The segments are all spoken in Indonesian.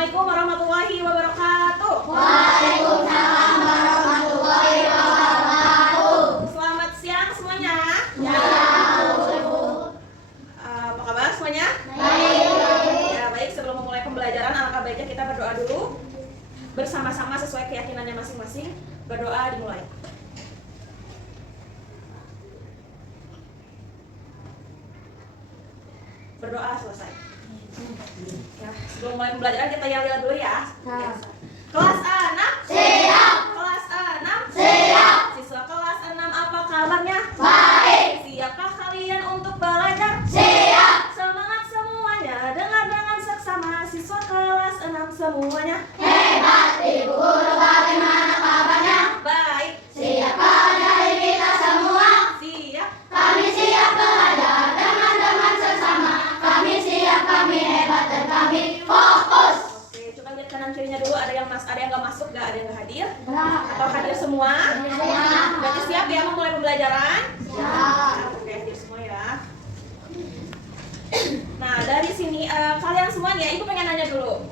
Assalamualaikum warahmatullahi wabarakatuh. Waalaikumsalam warahmatullahi wabarakatuh. Selamat siang semuanya. Ya, Apa kabar semuanya? baik. Ya, baik. Sebelum memulai pembelajaran, alangkah baiknya kita berdoa dulu bersama-sama sesuai keyakinannya masing-masing. Berdoa dimulai. Berdoa selesai. Ya, sebelum mulai pembelajaran kita yel-yel dulu ya. Kelas 6. Siap. Kelas 6. Siap. Siswa kelas 6 apa kabarnya? Baik. Siapkah kalian untuk belajar? Siap. Semangat semuanya, dengar dengan seksama siswa kelas 6 semuanya. Hebat Ibu Guru, bagaimana kabarnya? Baik, Siapkah dari kita semua? siap. Kami siap belajar dengan sesama. Kami siap, kami hebat dan kami fokus. Oke, coba lihat kanan kirinya dulu. Ada yang nggak masuk, nggak ada yang nggak hadir? Atau hadir semua? Berarti siap ya memulai pembelajaran? Siap. Oke, hadir semua ya. Nah, dari sini kalian semua nih, Ibu pengen nanya dulu.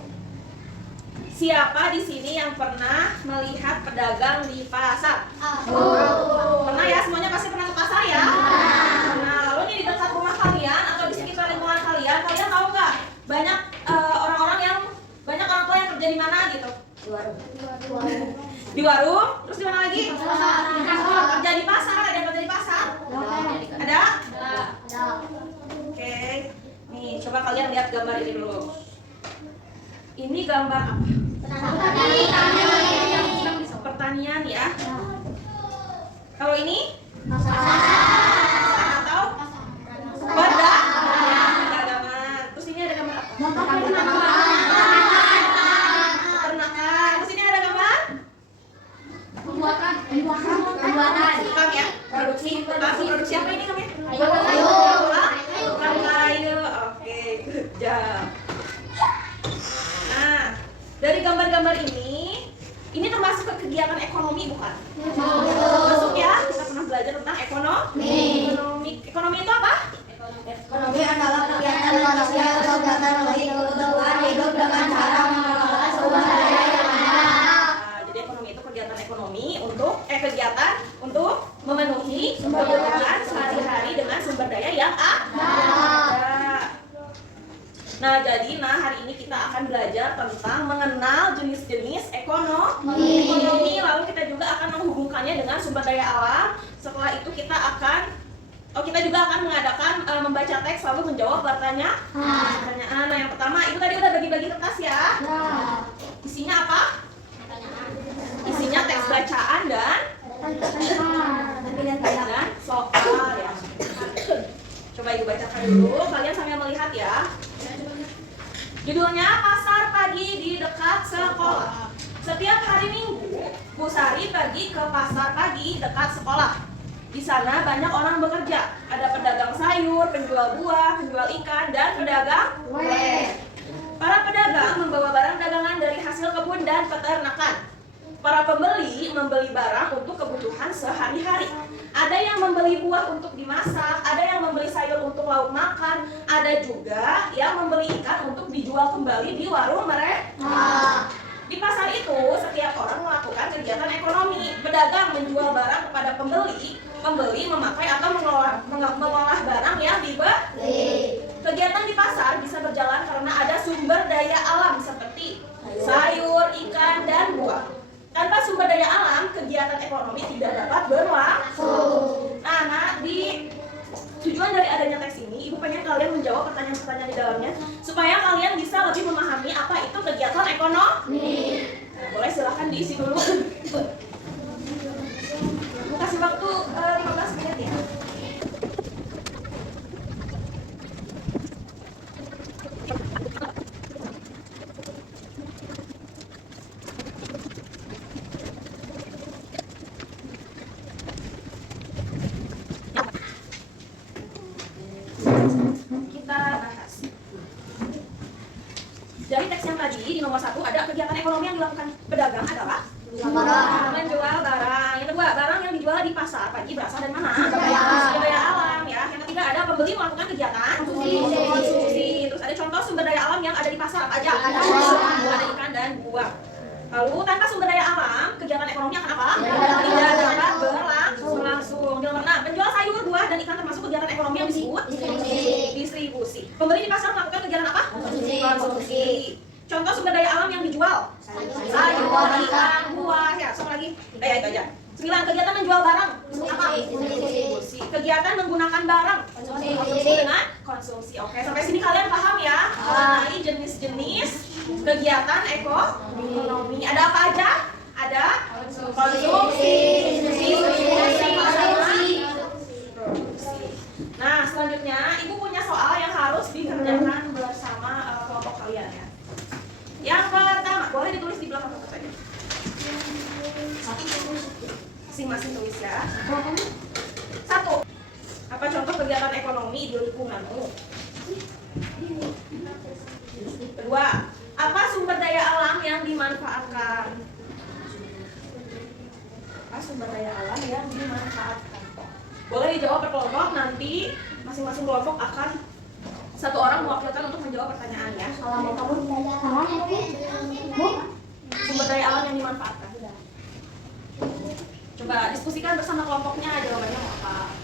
Siapa di sini yang pernah melihat pedagang di pasar? Pernah ya, semuanya pasti pernah ke pasar ya? Nah, lalu nih di dekat rumah kalian atau di sekitar lingkungan kalian tahu nggak banyak banyak orang tua yang kerja di mana gitu? Di warung, terus di mana lagi? Kerja di pasar, ada yang kerja di pasar? Ada? Oke, nih coba kalian lihat gambar ini dulu. Ini gambar apa? Pertanian ya. Kalau ini? Atau? Perdagangan. Terus ini ada gambar apa? Peternakan. Terus ini ada gambar? Tukang ya? Produksi apa ini namanya? Tukang kayu. Oke, good job. Nah, dari gambar-gambar ini termasuk ke kegiatan ekonomi bukan? Masuk ya, kita pernah belajar tentang ekonomi. Ekonomi itu apa? Ekonomi adalah kegiatan manusia untuk memenuhi kebutuhan hidup dengan cara mengelola sumber daya yang ada. Nah, jadi ekonomi itu kegiatan kegiatan untuk memenuhi kebutuhan sehari-hari dengan sumber daya yang ada. Nah, hari ini kita akan belajar tentang mengenal jenis-jenis ekonomi. Lalu kita juga akan menghubungkannya dengan sumber daya alam. Setelah itu kita juga akan mengadakan membaca teks lalu menjawab pertanyaan. Nah, yang pertama itu tadi udah bagi-bagi kertas ya. Isinya apa? Isinya teks bacaan dan soal ya. Coba Ibu bacakan dulu, kalian sambil melihat ya. Judulnya Pasar Pagi di Dekat Sekolah. Setiap hari Minggu, Bu Sari pergi ke pasar pagi dekat sekolah. Di sana banyak orang bekerja. Ada pedagang sayur, penjual buah, penjual ikan, dan pedagang kue. Para pedagang membawa barang dagangan dari hasil kebun dan peternakan. Para pembeli membeli barang untuk kebutuhan sehari-hari. Ada yang membeli buah untuk dimasak, ada yang membeli sayur untuk lauk makan, ada juga yang membeli ikan untuk dijual kembali di warung mereka. Di pasar itu, setiap orang melakukan kegiatan ekonomi. Pedagang menjual barang kepada pembeli memakai atau mengolah barang yang dibeli. Kegiatan di pasar bisa berjalan karena ada sumber daya alam seperti sayur, ikan, dan buah. Tanpa sumber daya alam, kegiatan ekonomi tidak dapat berlangsung. Nah, di tujuan dari adanya teks ini, Ibu pengen kalian menjawab pertanyaan-pertanyaan di dalamnya supaya kalian bisa lebih memahami apa itu kegiatan ekonomi. Nah, boleh silahkan diisi dulu. Ibu kasih waktu 15 menit ya. Kita bahas. Dari teks yang tadi di nomor 1 ada kegiatan ekonomi yang dilakukan pedagang adalah menjual barang. Yang kedua, barang yang dijual di pasar pagi berasal dari mana? Sumber daya alam ya. Yang ketiga, ada pembeli melakukan kegiatan konsumsi. Terus ada contoh sumber daya alam yang ada di pasar apa aja? Ada kedua. Lalu tanpa sumber daya alam, kegiatan ekonomi akan apa? Tidak dapat berlangsung. Nomor 6, menjual sayur, buah, dan ikan termasuk kegiatan ekonomi yang disebut distribusi. Pembeli di pasar melakukan kegiatan apa? Konsumsi. Contoh sumber daya alam yang dijual: sayur, ikan, buah. Ya, sama lagi. Itu aja. 9, kegiatan menjual barang apa? Distribusi. Kegiatan menggunakan barang dengan konsumsi. Oke, sampai sini kalian paham ya mengenai jenis-jenis kegiatan ekonomi. Ada apa aja? Ada konsumsi, distribusi, produksi. Nah, selanjutnya Ibu punya soal yang harus dikerjakan bersama kelompok kalian ya. Yang pertama, boleh ditulis di belakang kertas aja. Masing-masing tulis ya. 1. Apa contoh kegiatan ekonomi di lingkunganmu? 2. Apa sumber daya alam yang dimanfaatkan? Apa sumber daya alam yang dimanfaatkan? Boleh dijawab per kelompok, nanti masing-masing kelompok akan satu orang mewakilkan untuk menjawab pertanyaan ya. Sumber daya alam yang dimanfaatkan. Coba diskusikan bersama kelompoknya, jawabannya mau apa?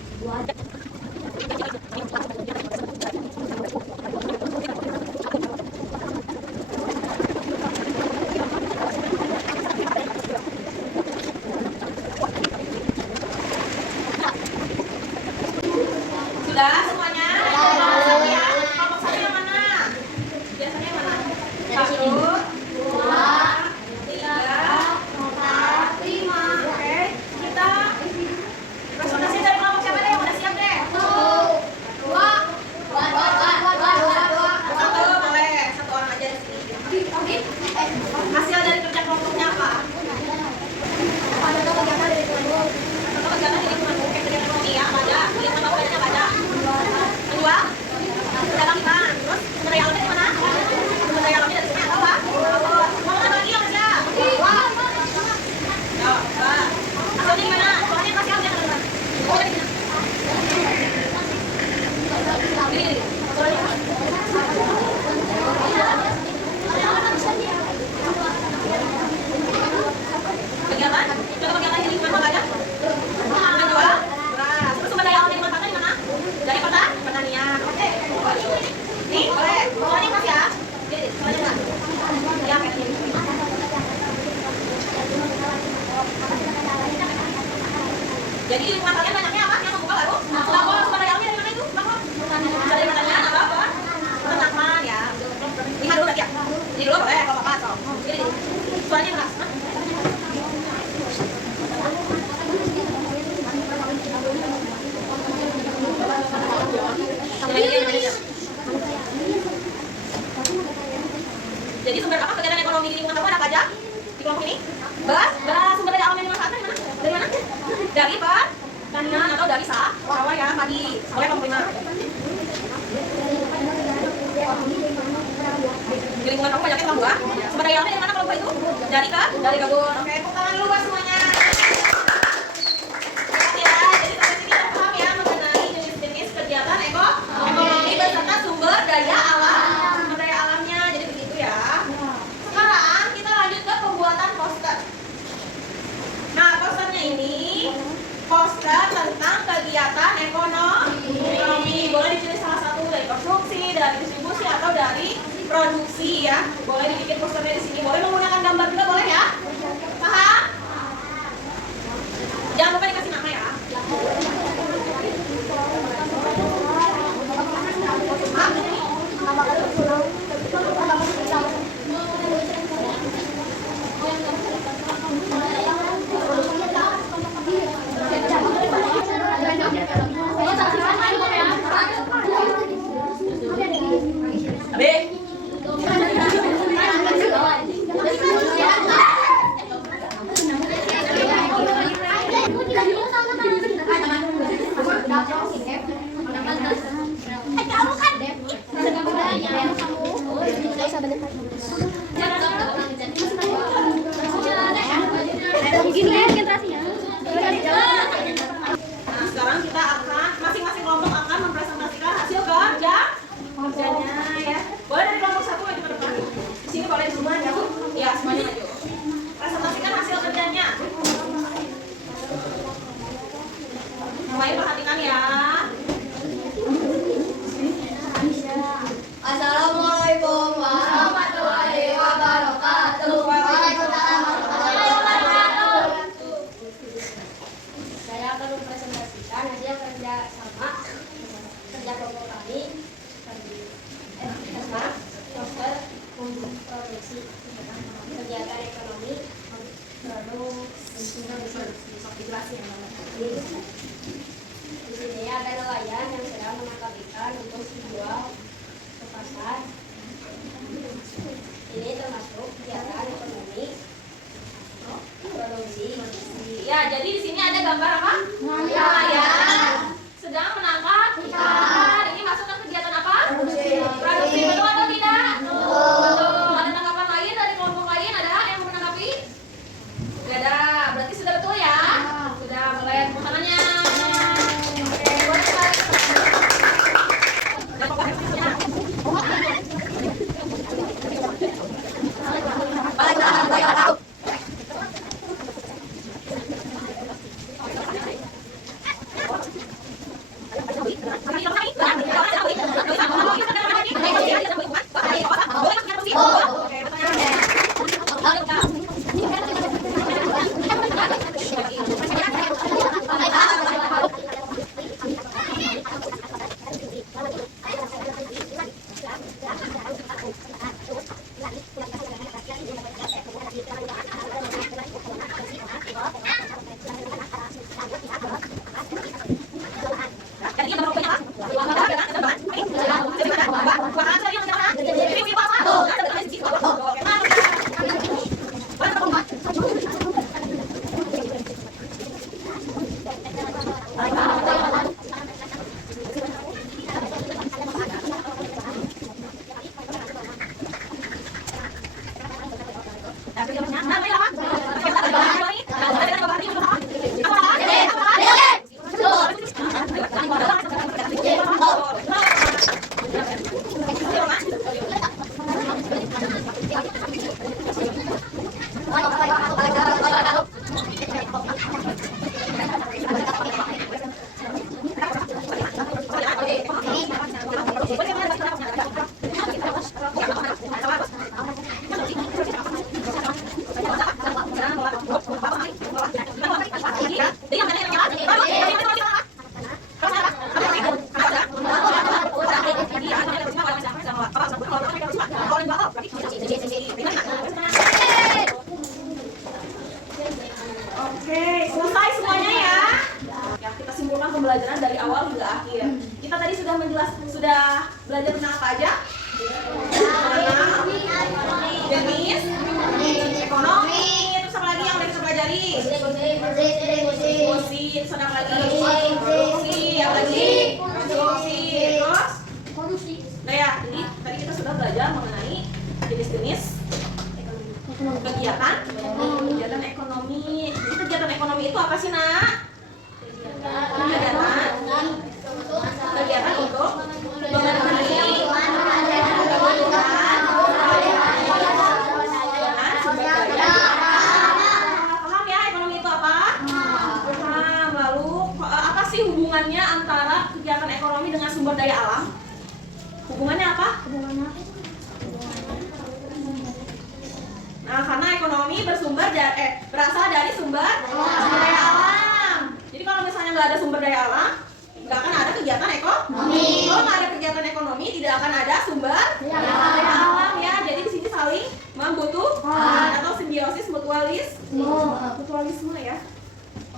Sudah semuanya? Kelompok satu ya? Kelompok satu yang mana? Biasanya yang mana? 1, 2, 3, 4, 5. Oke, kita presentasi dari kelompok siapa deh? Udah siap deh? 1, boleh. 1 orang aja di sini. Hasil dari kerja kelompoknya apa? Contoh kegiatan di lingkunganmu. Oke, kegiatan ekonomi ya, ada. Lingkungan bapaknya ada. Kedua, pedagang ikan. Terus sumber daya alamnya di mana? Sumber daya alamnya dari sini atau apa? Mau ada lagi yang siap? Coba. Hasilnya gimana? Soalnya kasih hasilnya teman-teman. Oh, dari sini. Ini. Soalnya. Kegiatan? Contoh kegiatan di lingkungan apa aja? Menjual beras. Terus sumber daya alam yang dimanfaatkan di mana? Dari pertanian. Oke. Nih, boleh. Soalnya mas ya. Soalnya mas. Ya, kayak gini. Jadi di lingkungan kalian banyaknya apa? Yang membuka baru? Lapor sumber daya alamnya dari mana itu? Lapor. Dari pertanian apa? Peternakan ya. Lihat dulu tadi ya. Jadi dulu boleh kalau apa? Jadi soalnya beras. Jadi sumber apa kegiatan ekonomi di lingkungan kamu ada apa aja? Di kelompok ini? Beras sumber daya alam yang dimanfaatkan dari mana? Dari mana? Dari pertanian atau dari sawah ya, padi. Boleh kelompok 5. Di lingkungan kamu banyaknya tukang buah. Sumber daya alamnya dari mana kelompok itu? Dari kebun. Oke, tepuk tangan dulu buat semuanya. Ya, jadi sampai sini kita paham ya mengenai jenis-jenis kegiatan ekonomi beserta sumber daya alam. Sumber daya alamnya, jadi begitu ya. Sekarang kita lanjut ke pembuatan poster. Nah, posternya ini poster tentang kegiatan ekonomi. Boleh dipilih salah satu dari konsumsi, dari distribusi atau dari produksi ya. Boleh dibikin posternya di sini. Boleh menggunakan gambar juga boleh ya. Paham? Jangan lupa dikasih nama ya. apa aja? Mengenal jenis ekonomi. Terus apa lagi yang udah kita pelajari? Fungsi, terus ada apa lagi? Produksi, apa lagi? Konsumsi, terus? Nah ya, jadi tadi kita sudah belajar mengenai jenis-jenis kegiatan ekonomi. Jadi kegiatan ekonomi itu apa sih, Nak? Kegiatan untuk memenuhi kebutuhan dengan sumber daya. Paham ya ekonomi itu apa? Paham. Lalu apa sih hubungannya antara kegiatan ekonomi dengan sumber daya alam? Hubungannya apa? Nah, karena ekonomi berasal dari sumber daya alam. Jadi kalau misalnya nggak ada sumber daya alam, nggak akan ada kegiatan ekonomi. Kalau nggak ada kegiatan ekonomi, tidak akan ada sumber daya alam ya. Jadi di sini saling membutuhkan atau simbiosis mutualisme ya.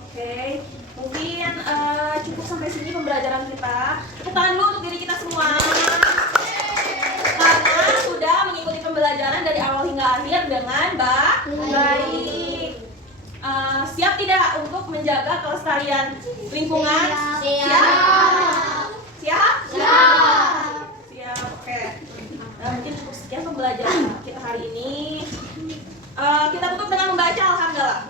Oke, mungkin cukup sampai sini pembelajaran kita. Tepuk tangan dulu untuk diri kita semua. Karena sudah mengikuti pembelajaran dari awal hingga akhir dengan baik. Siap tidak untuk menjaga kelestarian lingkungan? Siap? Siap, oke. Mungkin cukup sekian pembelajaran kita hari ini. Kita tutup dengan membaca alhamdulillah.